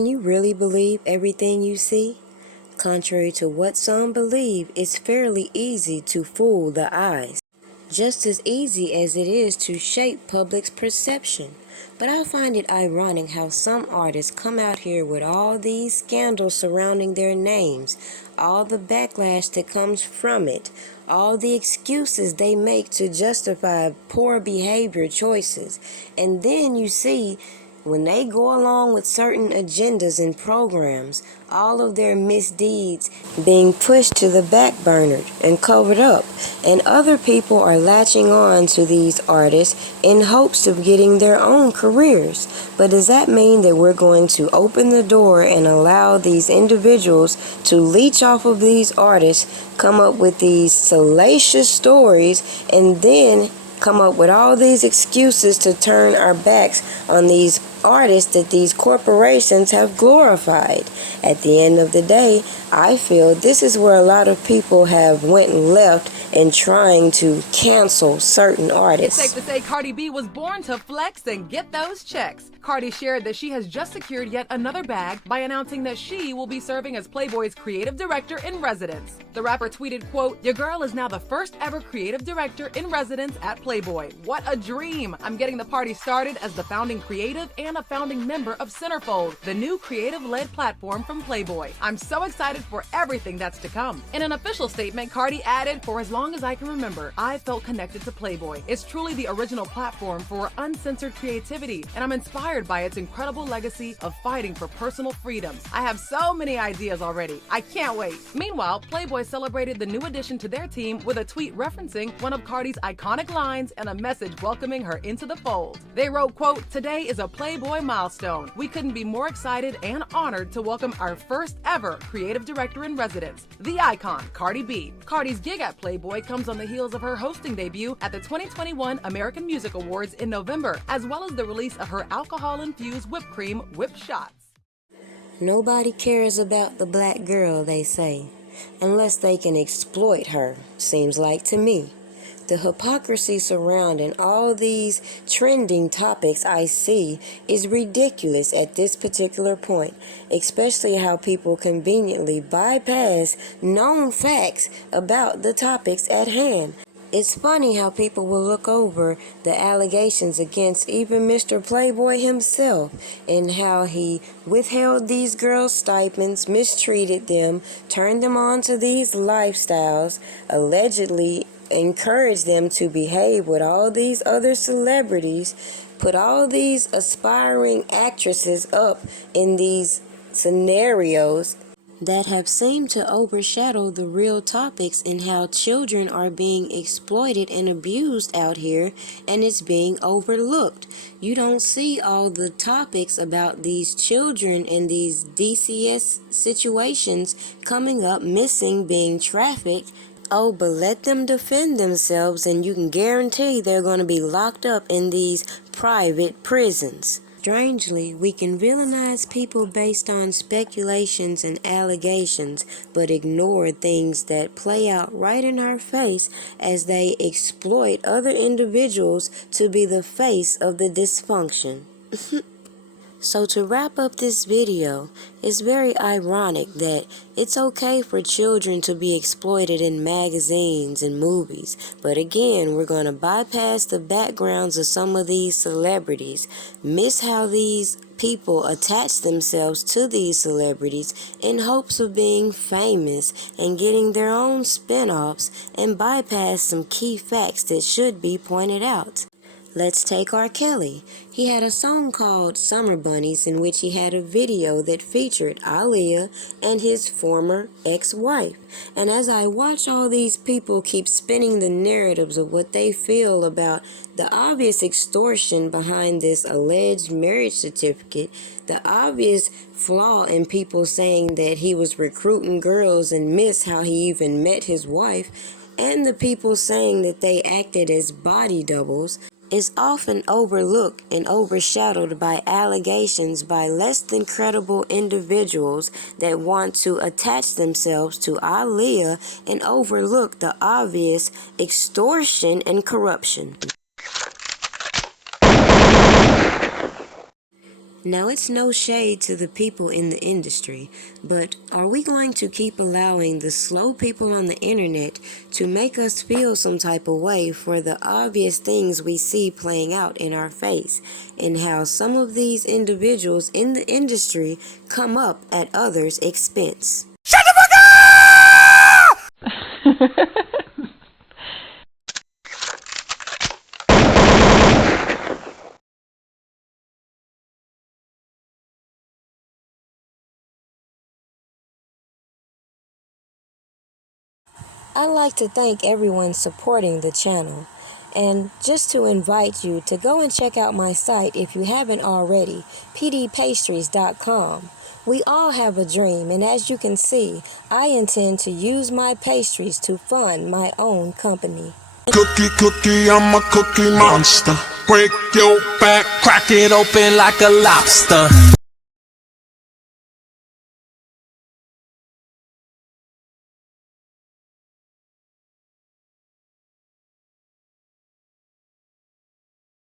Can you really believe everything you see? Contrary to what some believe, it's fairly easy to fool the eyes. Just as easy as it is to shape public's perception. But I find it ironic how some artists come out here with all these scandals surrounding their names, all the backlash that comes from it, all the excuses they make to justify poor behavior choices, and then you see when they go along with certain agendas and programs, all of their misdeeds being pushed to the back burner and covered up, and other people are latching on to these artists in hopes of getting their own careers. But does that mean that we're going to open the door and allow these individuals to leech off of these artists, come up with these salacious stories, and then come up with all these excuses to turn our backs on these artists that these corporations have glorified? At the end of the day, I feel this is where a lot of people have went and left in trying to cancel certain artists. It's safe to say Cardi B was born to flex and get those checks. Cardi shared that she has just secured yet another bag by announcing that she will be serving as Playboy's creative director in residence. The rapper tweeted, quote, "Your girl is now the first ever creative director in residence at Playboy. What a dream! I'm getting the party started as the founding creative and a founding member of Centerfold, the new creative-led platform from Playboy. I'm so excited for everything that's to come." In an official statement, Cardi added, "For as long as I can remember, I felt connected to Playboy. It's truly the original platform for uncensored creativity, and I'm inspired by its incredible legacy of fighting for personal freedoms. I have so many ideas already. I can't wait." Meanwhile, Playboy celebrated the new addition to their team with a tweet referencing one of Cardi's iconic lines and a message welcoming her into the fold. They wrote, quote, "Today is a Playboy milestone. We couldn't be more excited and honored to welcome our first ever creative director in residence, the icon, Cardi B." Cardi's gig at Playboy comes on the heels of her hosting debut at the 2021 American Music Awards in November, as well as the release of her alcohol-infused whipped cream whip shots. Nobody cares about the black girl, they say, unless they can exploit her, seems like to me. The hypocrisy surrounding all these trending topics I see is ridiculous at this particular point, especially how people conveniently bypass known facts about the topics at hand. It's funny how people will look over the allegations against even Mr. Playboy himself and how he withheld these girls' stipends, mistreated them, turned them on to these lifestyles, allegedly encouraged them to behave with all these other celebrities, put all these aspiring actresses up in these scenarios that have seemed to overshadow the real topics in how children are being exploited and abused out here, and it's being overlooked. You don't see all the topics about these children in these DCS situations coming up, missing, being trafficked. Oh, but let them defend themselves and you can guarantee they're going to be locked up in these private prisons. Strangely, we can villainize people based on speculations and allegations, but ignore things that play out right in our face as they exploit other individuals to be the face of the dysfunction. So to wrap up this video, it's very ironic that it's okay for children to be exploited in magazines and movies, but again, we're going to bypass the backgrounds of some of these celebrities, miss how these people attach themselves to these celebrities in hopes of being famous and getting their own spin-offs, and bypass some key facts that should be pointed out. Let's take R. Kelly. He had a song called Summer Bunnies in which he had a video that featured Aaliyah and his former ex-wife. And as I watch all these people keep spinning the narratives of what they feel about the obvious extortion behind this alleged marriage certificate, the obvious flaw in people saying that he was recruiting girls and miss how he even met his wife, and the people saying that they acted as body doubles, is often overlooked and overshadowed by allegations by less than credible individuals that want to attach themselves to Aaliyah and overlook the obvious extortion and corruption. Now, it's no shade to the people in the industry, but are we going to keep allowing the slow people on the internet to make us feel some type of way for the obvious things we see playing out in our face, and how some of these individuals in the industry come up at others' expense? Shut the fuck up! I'd like to thank everyone supporting the channel, and just to invite you to go and check out my site if you haven't already, pewdiepastries.com. We all have a dream, and as you can see, I intend to use my pastries to fund my own company. Cookie, I'm a cookie monster. Break your back, crack it open like a lobster.